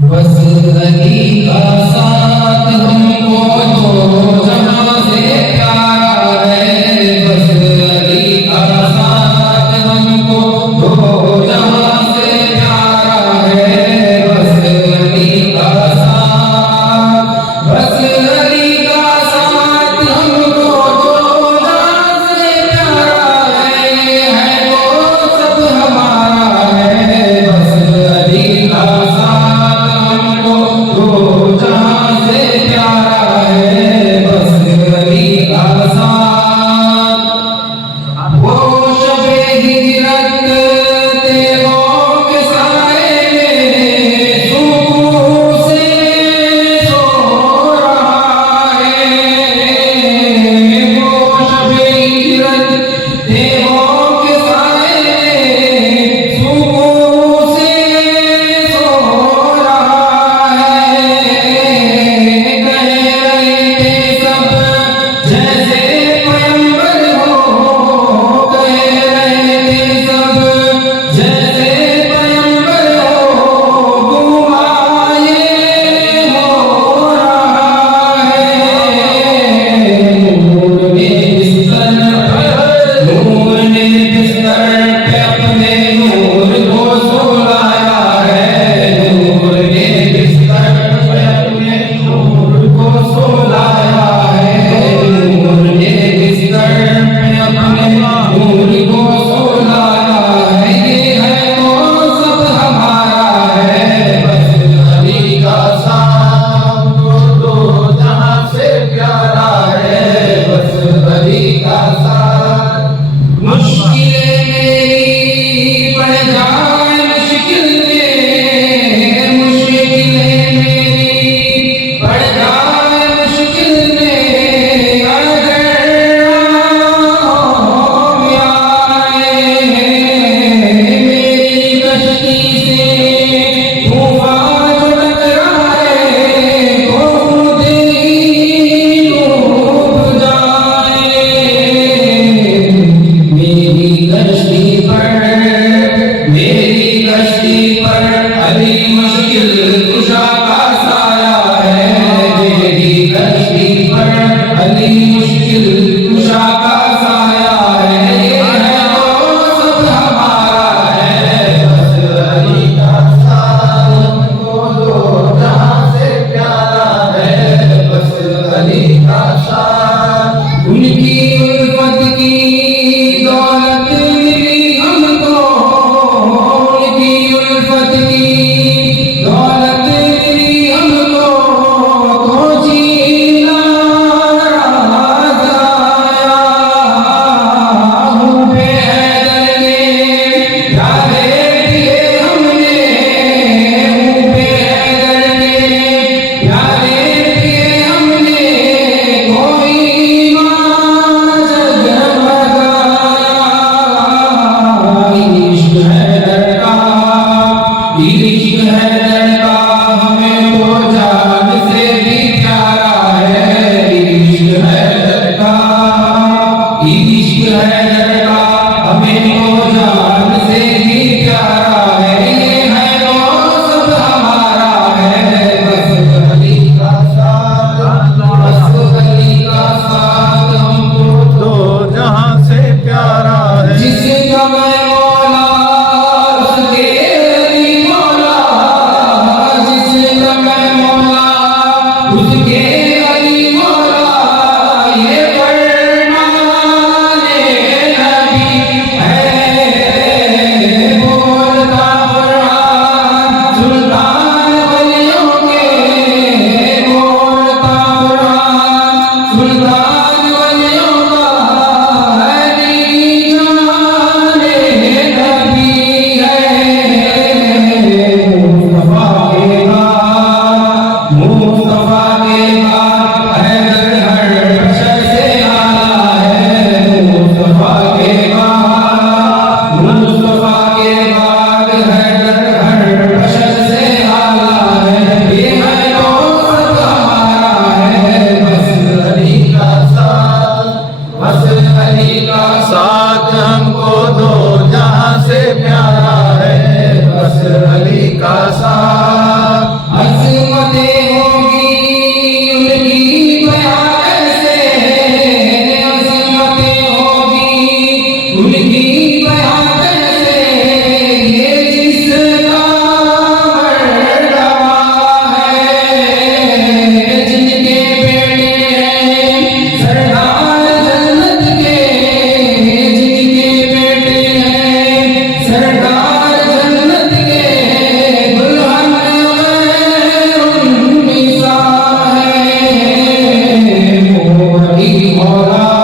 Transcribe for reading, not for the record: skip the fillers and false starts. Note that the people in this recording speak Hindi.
बस अली का साथ हमको दो जहां से प्यारा है। बस अली का साथ हमको दो जहां से प्यारा है। बस अली का साथ, बस अली का साथ हमको दो जहां से प्यारा है वो सब हमारा है। बस अली का साथ हमको दो जहां से प्यारा है। बस अली का साथ, वो शबे हिजरत तेरों के साए में सुकून से सो रहा है। वो शबे हिजरत तेरों के साए में सुकून से सो रहा है। कह रहे थे सब जैसे पैगंबर हो, कह रहे थे सब जैसे पैगंबर हो, गुमाए हो रहा है। नूर ने बिस्तर पर, नूर ने बिस्तर पे अपने नूर को सुलाया है। नूर ने बिस्तर पे अपने नूर को सुलाया है। नूर ने बिस्तर पे अपने नूर को सुलाया है। ये है तो सब हमारा है। बस अली का साथ हमको दो जहां से प्यारा है। बस अली का साथ, मुश्किलें मेरी बढ़ जाए मुश्किल में, मुश्किलें मेरी बढ़ जाए मुश्किल में, अगर राहों में आए मेरी कश्ती से तूफान जो टकराए तो खुद ही डूब जाए। मेरी कश्ती पर, मेरी कश्ती पर अली मुश्किल कुशा का साया है। मेरी कश्ती पर अली मुश्किल कुशा का साया है। ये है तो सब हमारा है। बस अली का साथ हमको दो जहां से प्यारा है। बस अली का साथ, उनकी उल्फत की दौलत मिली हमको, उनकी उल्फत की दौलत मिली हमको, तो जीना राज आया। मुँह पे हैदर के प्यारे दिए हमने, मुँह पे हैदर के प्यारे दिए हमने, कोई मां जगमगाया। इश्क हैदर का, इश्क हैदर का हमें तो जान से भी प्यारा है। इश्क हैदर का, इश्क हैदर का हमें तो जान से भी प्यारा है। ये है तो सब हमारा है। बस अली का साथ, बस अली का साथ हमको दो जहां से प्यारा है। जिसका मैं मौला उसके अली मौला, जिसका मैं मौला उसके अली मौला। ये फरमाने नबी है, बोलता कुरान सुल्तान वलियों के, बोलता कुरान सुल्तान वलियों का। अली जाने नबी है। मुस्तफा के बाद, मुस्तफा के बाद हैदर हर बशर से आला है। मुस्तफा के बाद, मुस्तफा के बाद हैदर हर बशर से आला है। ये है तो सब हमारा है। बस अली का साथ, बस अली का साथ हमको दो जहां से प्यारा है। बस अली का साथ, वही मौला